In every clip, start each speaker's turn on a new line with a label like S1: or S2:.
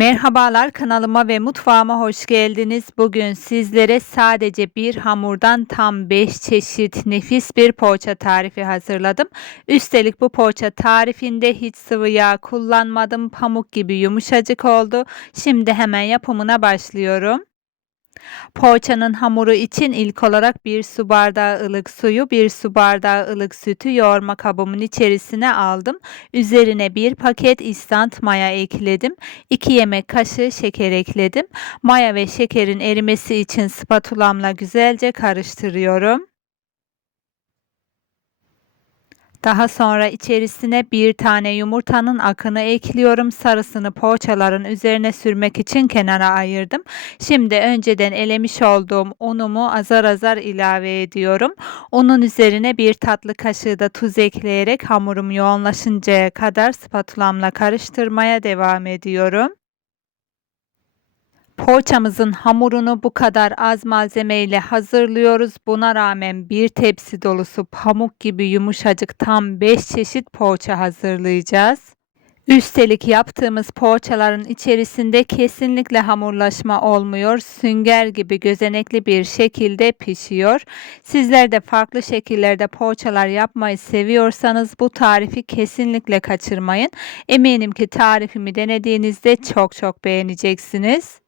S1: Merhabalar kanalıma ve mutfağıma hoş geldiniz. Bugün sizlere sadece bir hamurdan tam 5 çeşit nefis bir poğaça tarifi hazırladım. Üstelik bu poğaça tarifinde hiç sıvı yağ kullanmadım. Pamuk gibi yumuşacık oldu. Şimdi hemen yapımına başlıyorum. Poğaçanın hamuru için ilk olarak bir su bardağı ılık suyu, bir su bardağı ılık sütü yoğurma kabımın içerisine aldım. Üzerine bir paket instant maya ekledim. 2 yemek kaşığı şeker ekledim. Maya ve şekerin erimesi için spatulamla güzelce karıştırıyorum. Daha sonra içerisine bir tane yumurtanın akını ekliyorum. Sarısını poğaçaların üzerine sürmek için kenara ayırdım. Şimdi önceden elemiş olduğum unumu azar azar ilave ediyorum. Unun üzerine bir tatlı kaşığı da tuz ekleyerek hamurum yoğunlaşıncaya kadar spatulamla karıştırmaya devam ediyorum. Poğaçamızın hamurunu bu kadar az malzemeyle hazırlıyoruz. Buna rağmen bir tepsi dolusu pamuk gibi yumuşacık tam 5 çeşit poğaça hazırlayacağız. Üstelik yaptığımız poğaçaların içerisinde kesinlikle hamurlaşma olmuyor. Sünger gibi gözenekli bir şekilde pişiyor. Sizler de farklı şekillerde poğaçalar yapmayı seviyorsanız bu tarifi kesinlikle kaçırmayın. Eminim ki tarifimi denediğinizde çok çok beğeneceksiniz.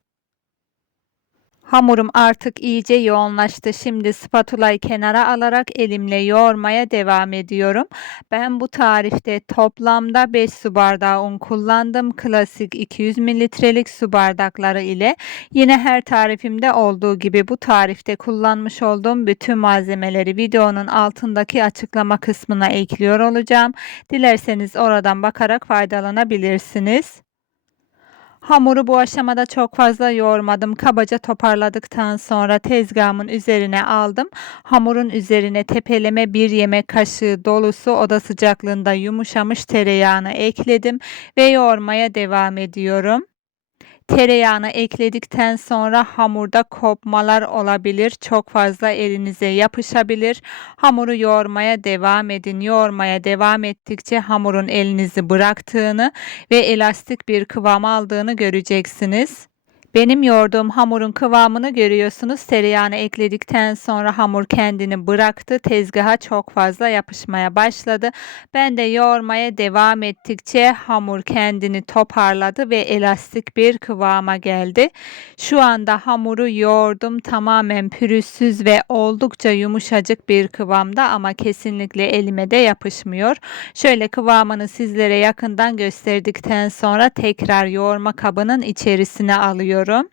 S1: Hamurum artık iyice yoğunlaştı. Şimdi spatulayı kenara alarak elimle yoğurmaya devam ediyorum. Ben bu tarifte toplamda 5 su bardağı un kullandım. Klasik 200 mililitrelik su bardakları ile. Yine her tarifimde olduğu gibi bu tarifte kullanmış olduğum bütün malzemeleri videonun altındaki açıklama kısmına ekliyor olacağım. Dilerseniz oradan bakarak faydalanabilirsiniz. Hamuru bu aşamada çok fazla yoğurmadım. Kabaca toparladıktan sonra tezgahımın üzerine aldım. Hamurun üzerine tepeleme bir yemek kaşığı dolusu oda sıcaklığında yumuşamış tereyağını ekledim ve yoğurmaya devam ediyorum. Tereyağını ekledikten sonra hamurda kopmalar olabilir. Çok fazla elinize yapışabilir. Hamuru yoğurmaya devam edin. Yoğurmaya devam ettikçe hamurun elinizi bıraktığını ve elastik bir kıvam aldığını göreceksiniz. Benim yoğurduğum hamurun kıvamını görüyorsunuz. Tereyağını ekledikten sonra hamur kendini bıraktı. Tezgaha çok fazla yapışmaya başladı. Ben de yoğurmaya devam ettikçe hamur kendini toparladı ve elastik bir kıvama geldi. Şu anda hamuru yoğurdum. Tamamen pürüzsüz ve oldukça yumuşacık bir kıvamda ama kesinlikle elime de yapışmıyor. Şöyle kıvamını sizlere yakından gösterdikten sonra tekrar yoğurma kabının içerisine alıyorum yapıyorum.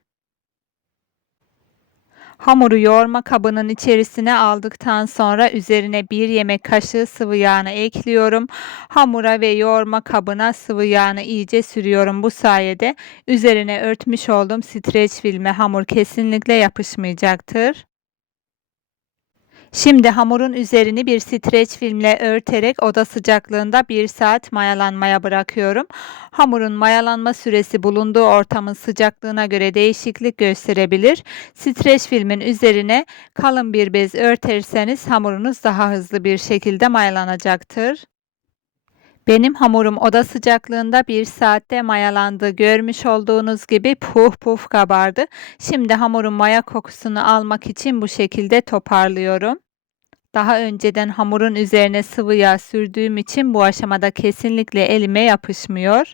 S1: Hamuru yoğurma kabının içerisine aldıktan sonra üzerine bir yemek kaşığı sıvı yağını ekliyorum. Hamura ve yoğurma kabına sıvı yağını iyice sürüyorum. Bu sayede üzerine örtmüş olduğum streç filme hamur kesinlikle yapışmayacaktır. Şimdi hamurun üzerini bir streç filmle örterek oda sıcaklığında 1 saat mayalanmaya bırakıyorum. Hamurun mayalanma süresi bulunduğu ortamın sıcaklığına göre değişiklik gösterebilir. Streç filmin üzerine kalın bir bez örterseniz hamurunuz daha hızlı bir şekilde mayalanacaktır. Benim hamurum oda sıcaklığında bir saatte mayalandı. Görmüş olduğunuz gibi puf puf kabardı. Şimdi hamurun maya kokusunu almak için bu şekilde toparlıyorum. Daha önceden hamurun üzerine sıvı yağ sürdüğüm için bu aşamada kesinlikle elime yapışmıyor.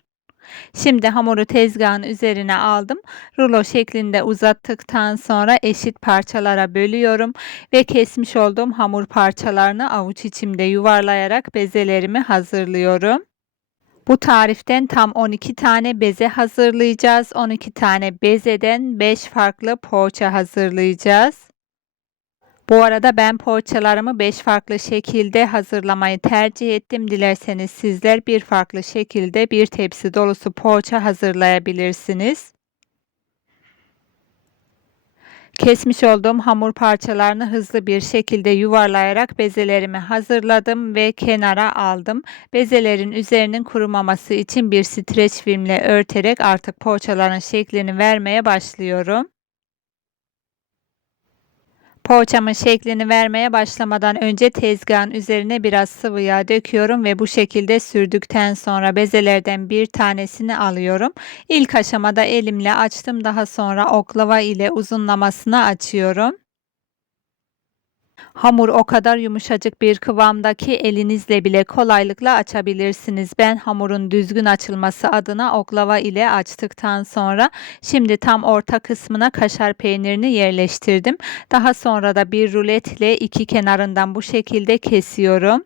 S1: Şimdi hamuru tezgahın üzerine aldım. Rulo şeklinde uzattıktan sonra eşit parçalara bölüyorum ve kesmiş olduğum hamur parçalarını avuç içimde yuvarlayarak bezelerimi hazırlıyorum. Bu tariften tam 12 tane beze hazırlayacağız. 12 tane bezeden 5 farklı poğaça hazırlayacağız. Bu arada ben poğaçalarımı 5 farklı şekilde hazırlamayı tercih ettim. Dilerseniz sizler bir farklı şekilde bir tepsi dolusu poğaça hazırlayabilirsiniz. Kesmiş olduğum hamur parçalarını hızlı bir şekilde yuvarlayarak bezelerimi hazırladım ve kenara aldım. Bezelerin üzerinin kurumaması için bir streç filmle örterek artık poğaçaların şeklini vermeye başlıyorum. Poğaçamın şeklini vermeye başlamadan önce tezgahın üzerine biraz sıvı yağ döküyorum ve bu şekilde sürdükten sonra bezelerden bir tanesini alıyorum. İlk aşamada elimle açtım daha sonra oklava ile uzunlamasını açıyorum. Hamur o kadar yumuşacık bir kıvamda ki elinizle bile kolaylıkla açabilirsiniz. Ben hamurun düzgün açılması adına oklava ile açtıktan sonra şimdi tam orta kısmına kaşar peynirini yerleştirdim. Daha sonra da bir ruletle iki kenarından bu şekilde kesiyorum.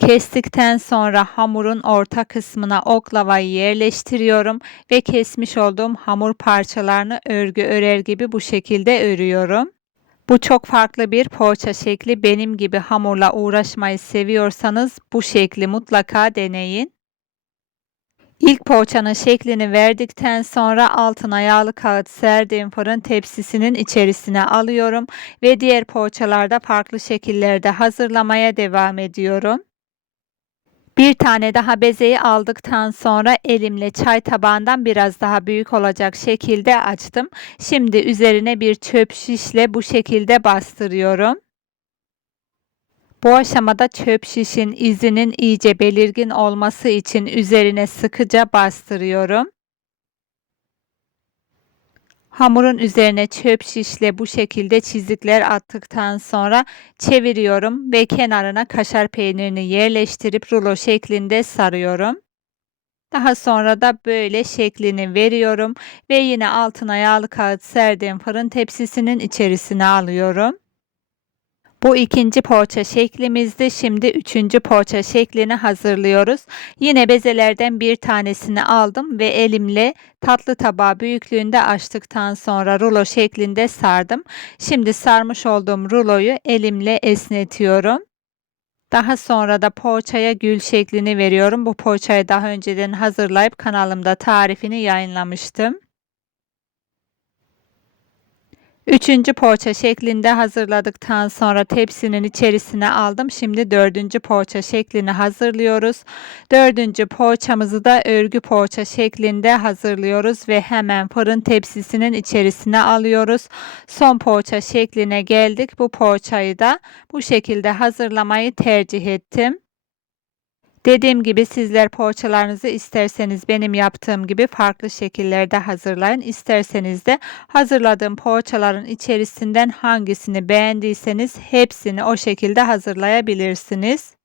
S1: Kestikten sonra hamurun orta kısmına oklavayı yerleştiriyorum ve kesmiş olduğum hamur parçalarını örgü örer gibi bu şekilde örüyorum. Bu çok farklı bir poğaça şekli. Benim gibi hamurla uğraşmayı seviyorsanız bu şekli mutlaka deneyin. İlk poğaçanın şeklini verdikten sonra altına yağlı kağıt serdiğim fırın tepsisinin içerisine alıyorum ve diğer poğaçalarda farklı şekillerde hazırlamaya devam ediyorum. Bir tane daha bezeyi aldıktan sonra elimle çay tabağından biraz daha büyük olacak şekilde açtım. Şimdi üzerine bir çöp şişle bu şekilde bastırıyorum. Bu aşamada çöp şişin izinin iyice belirgin olması için üzerine sıkıca bastırıyorum. Hamurun üzerine çöp şişle bu şekilde çizikler attıktan sonra çeviriyorum ve kenarına kaşar peynirini yerleştirip rulo şeklinde sarıyorum. Daha sonra da böyle şeklini veriyorum ve yine altına yağlı kağıt serdiğim fırın tepsisinin içerisine alıyorum. Bu ikinci poğaça şeklimizdi. Şimdi üçüncü poğaça şeklini hazırlıyoruz. Yine bezelerden bir tanesini aldım ve elimle tatlı tabağı büyüklüğünde açtıktan sonra rulo şeklinde sardım. Şimdi sarmış olduğum ruloyu elimle esnetiyorum. Daha sonra da poğaçaya gül şeklini veriyorum. Bu poğaçayı daha önceden hazırlayıp kanalımda tarifini yayınlamıştım. Üçüncü poğaça şeklinde hazırladıktan sonra tepsinin içerisine aldım. Şimdi dördüncü poğaça şeklini hazırlıyoruz. Dördüncü poğaçamızı da örgü poğaça şeklinde hazırlıyoruz ve hemen fırın tepsisinin içerisine alıyoruz. Son poğaça şekline geldik. Bu poğaçayı da bu şekilde hazırlamayı tercih ettim. Dediğim gibi sizler poğaçalarınızı isterseniz benim yaptığım gibi farklı şekillerde hazırlayın. İsterseniz de hazırladığım poğaçaların içerisinden hangisini beğendiyseniz hepsini o şekilde hazırlayabilirsiniz.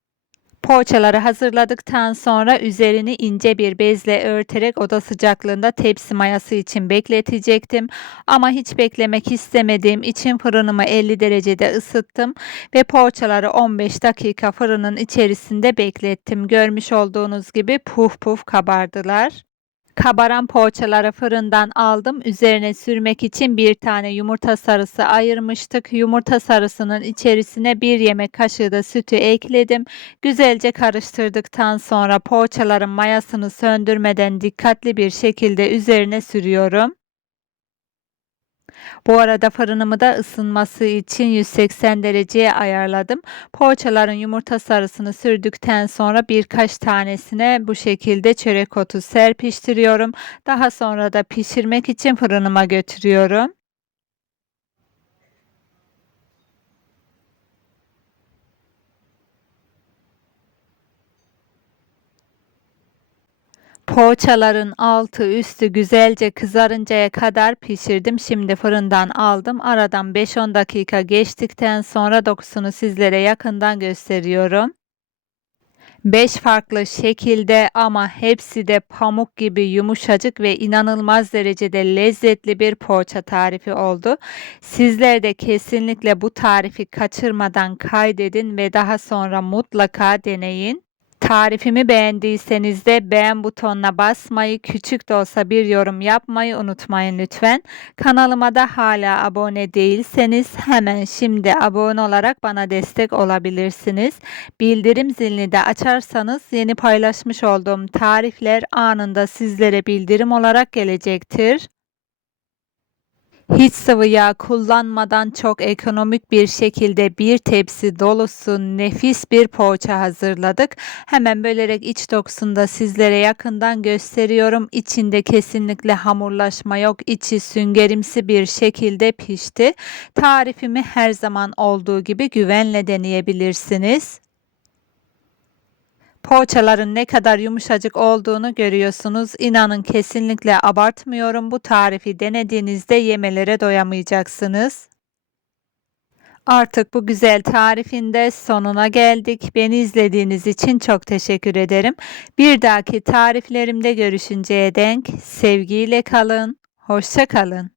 S1: Poğaçaları hazırladıktan sonra üzerini ince bir bezle örterek oda sıcaklığında tepsi mayası için bekletecektim. Ama hiç beklemek istemediğim için fırınımı 50 derecede ısıttım ve poğaçaları 15 dakika fırının içerisinde beklettim. Görmüş olduğunuz gibi puf puf kabardılar. Kabaran poğaçaları fırından aldım. Üzerine sürmek için bir tane yumurta sarısı ayırmıştık. Yumurta sarısının içerisine bir yemek kaşığı da sütü ekledim. Güzelce karıştırdıktan sonra poğaçaların mayasını söndürmeden dikkatli bir şekilde üzerine sürüyorum. Bu arada fırınımı da ısınması için 180 dereceye ayarladım. Poğaçaların yumurta sarısını sürdükten sonra birkaç tanesine bu şekilde çörek otu serpiştiriyorum. Daha sonra da pişirmek için fırınıma götürüyorum. Poğaçaların altı üstü güzelce kızarıncaya kadar pişirdim. Şimdi fırından aldım. Aradan 5-10 dakika geçtikten sonra dokusunu sizlere yakından gösteriyorum. 5 farklı şekilde ama hepsi de pamuk gibi yumuşacık ve inanılmaz derecede lezzetli bir poğaça tarifi oldu. Sizler de kesinlikle bu tarifi kaçırmadan kaydedin ve daha sonra mutlaka deneyin. Tarifimi beğendiyseniz de beğen butonuna basmayı, küçük de olsa bir yorum yapmayı unutmayın lütfen. Kanalıma da hala abone değilseniz hemen şimdi abone olarak bana destek olabilirsiniz. Bildirim zilini de açarsanız yeni paylaşmış olduğum tarifler anında sizlere bildirim olarak gelecektir. Hiç sıvı yağ kullanmadan çok ekonomik bir şekilde bir tepsi dolusu nefis bir poğaça hazırladık. Hemen bölerek iç dokusunu da sizlere yakından gösteriyorum. İçinde kesinlikle hamurlaşma yok. İçi süngerimsi bir şekilde pişti. Tarifimi her zaman olduğu gibi güvenle deneyebilirsiniz. Poğaçaların ne kadar yumuşacık olduğunu görüyorsunuz. İnanın kesinlikle abartmıyorum. Bu tarifi denediğinizde yemelere doyamayacaksınız. Artık bu güzel tarifin de sonuna geldik. Beni izlediğiniz için çok teşekkür ederim. Bir dahaki tariflerimde görüşünceye denk sevgiyle kalın. Hoşça kalın.